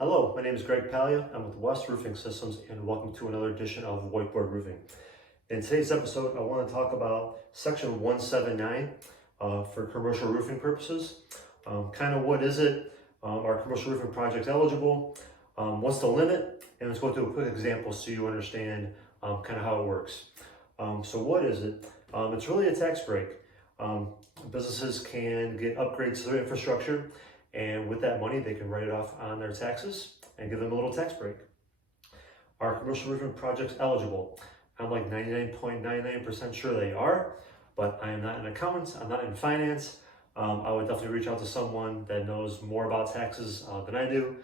Hello, my name is Greg Palia. I'm with West Roofing Systems and welcome to another edition of Whiteboard Roofing. In today's episode, I want to talk about Section 179 for commercial roofing purposes. Kind of what is it? Are commercial roofing projects eligible? What's the limit? And let's go through a quick example so you understand kind of how it works. So what is it? It's really a tax break. Businesses can get upgrades to their infrastructure, and with that money, they can write it off on their taxes and give them a little tax break. Are commercial roofing projects eligible? I'm like 99.99% sure they are, but I am not an accountant, I'm not in finance. I would definitely reach out to someone that knows more about taxes than I do.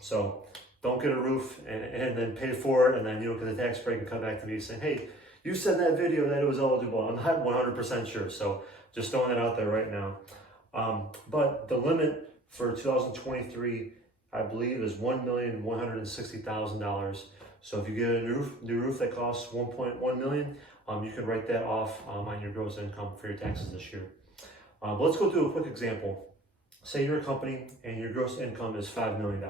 So don't get a roof and then pay for it and then you don't get the tax break and come back to me saying, hey, you said in that video that it was eligible. I'm not 100% sure, so just throwing that out there right now. But the limit for 2023, I believe, is $1,160,000. So if you get a new roof that costs $1.1 million, you can write that off on your gross income for your taxes this year. But let's go through a quick example. Say you're a company and your gross income is $5 million.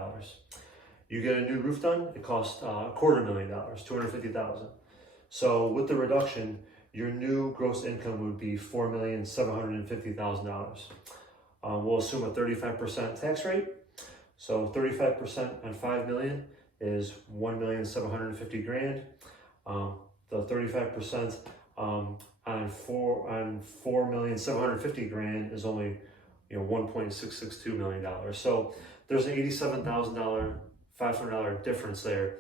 You get a new roof done, it costs $250,000, $250,000. So with the reduction, your new gross income would be $4,750,000. We'll assume a 35% tax rate. So 35% on 5 million is 1,750,000. The 35% on 4,750,000 is only $1.662 million. So there's an $87,500 difference there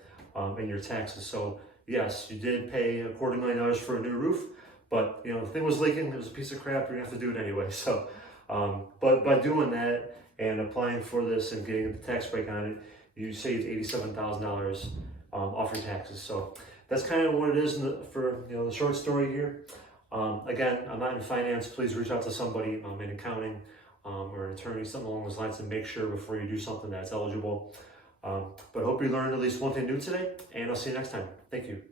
in your taxes. So yes, you did pay $250,000 for a new roof, but the thing was leaking. It was a piece of crap. You're gonna have to do it anyway. So, but by doing that and applying for this and getting the tax break on it, you saved $87,000 off your taxes. So that's kind of what it is for the short story here. Again, I'm not in finance. Please reach out to somebody in accounting or an attorney, something along those lines, and make sure before you do something that's eligible. But I hope you learned at least one thing new today, and I'll see you next time. Thank you.